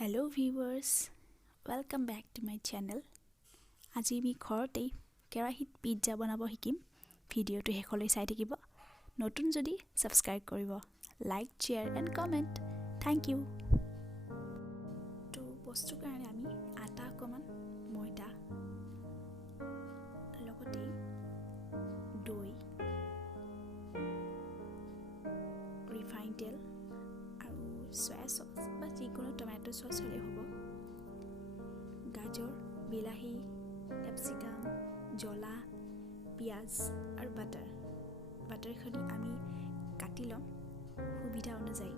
Hello viewers, welcome back to my channel. আজি আমি ঘৰতেই কেৰাহীত পিজ্জা বনাব শিকিম। ভিডিঅ'টো শেষলৈ চাই থাকিব। নতুন যদি সাবস্ক্ৰাইব কৰিব, like, share and comment. Thank you. তো বস্তুৰ কাৰণে আমি আটা অকণমান, ময়দা, লগতে দৈ, ৰিফাইন তেল আৰু সয়া চচ বা যিকোনো টমেটো চচ হ'লে হ'ব, গাজৰ, বিলাহী, কেপচিকাম, জ্বলা, পিঁয়াজ আৰু বাটাৰখিনি আমি কাটি ল'ম সুবিধা অনুযায়ী।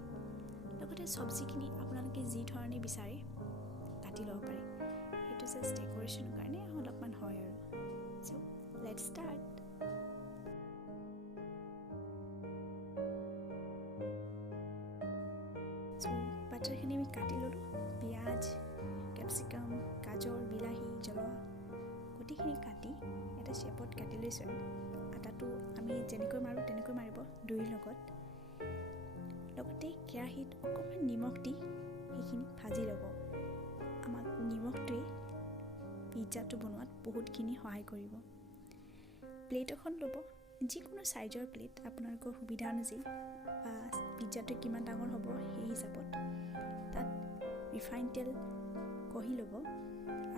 লগতে চব্জিখিনি আপোনালোকে যি ধৰণে বিচাৰে কাটি ল'ব পাৰে। সেইটো জাষ্ট ডেক'ৰেশ্যনৰ কাৰণে অলপমান হয় আৰু। চ' লেটছ ষ্টাৰ্ট। বাটাৰখিনি আমি কাটি ল'লোঁ। পিঁয়াজ, কেপচিকাম, গাজৰ, বিলাহী, জ্বলা গোটেইখিনি কাটি এটা শ্বেপত কাটি লৈছোঁ। আটাটো আমি যেনেকৈ মাৰোঁ তেনেকৈ মাৰিব দৈৰ লগত। লগতে কেৰাহীত অকণমান নিমখ দি সেইখিনি ভাজি ল'ব। আমাক নিমখটোৱে পিজ্জাটো বনোৱাত বহুতখিনি সহায় কৰিব। প্লেট এখন ল'ব, যিকোনো চাইজৰ প্লেট আপোনালোকৰ সুবিধা অনুযায়ী বা পিজ্জাটো কিমান ডাঙৰ হ'ব সেই হিচাপত। তাত ৰিফাইন তেল ঘঁহি ল'ব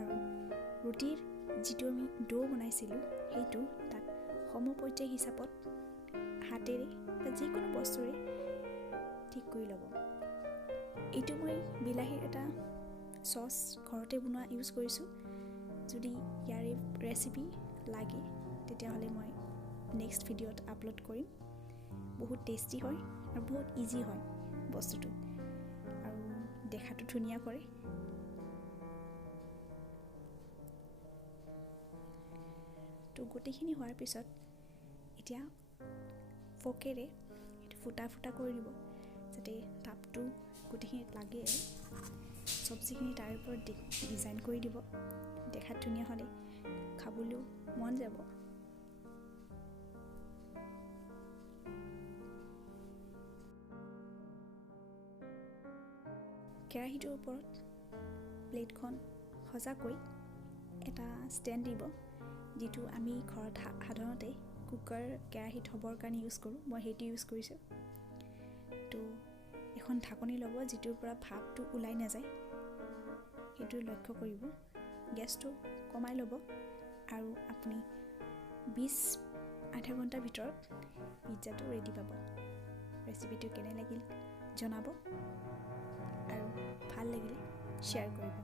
আৰু ৰুটিৰ যিটো আমি ডো বনাইছিলোঁ সেইটো তাত সমপৰ্যায় হিচাপত হাতেৰে বা যিকোনো বস্তুৰে ঠিক কৰি ল'ব। এইটো মই বিলাহীৰ এটা চচ ঘৰতে বনোৱা ইউজ কৰিছোঁ। যদি ইয়াৰে ৰেচিপি লাগে তেতিয়াহ'লে মই নেক্সট ভিডিঅ'ত আপলোড কৰিম। বহুত টেষ্টি হয় আৰু বহুত ইজি হয় বস্তুটো, আৰু দেখাটো ধুনীয়া কৰে। তো গোটেইখিনি হোৱাৰ পিছত এতিয়া ফকেৰে এইটো ফুটা ফুটা কৰি দিব, যাতে তাপটো গোটেইখিনিত লাগে আৰু চব্জিখিনি তাৰ ওপৰত ডিজাইন কৰি দিব। দেখাত ধুনীয়া হ'লে খাবলৈও মন যাব। কেৰাহীটোৰ ওপৰত প্লেটখন সজাকৈ এটা ষ্টেণ্ড দিব, যিটো আমি ঘৰত সাধাৰণতে কুকাৰ কেৰাহীত থ'বৰ কাৰণে ইউজ কৰোঁ। মই সেইটো ইউজ কৰিছোঁ। তো এখন ঢাকনি ল'ব, যিটোৰ পৰা ভাপটো ওলাই নাযায় সেইটো লক্ষ্য কৰিব। গেছটো কমাই ল'ব আৰু আপুনি 20-আধা ঘণ্টাৰ ভিতৰত পিজ্জাটো ৰেডি পাব। ৰেচিপিটো কেনে লাগিল জনাব আৰু ভাল লাগিলে শ্বেয়াৰ কৰিব।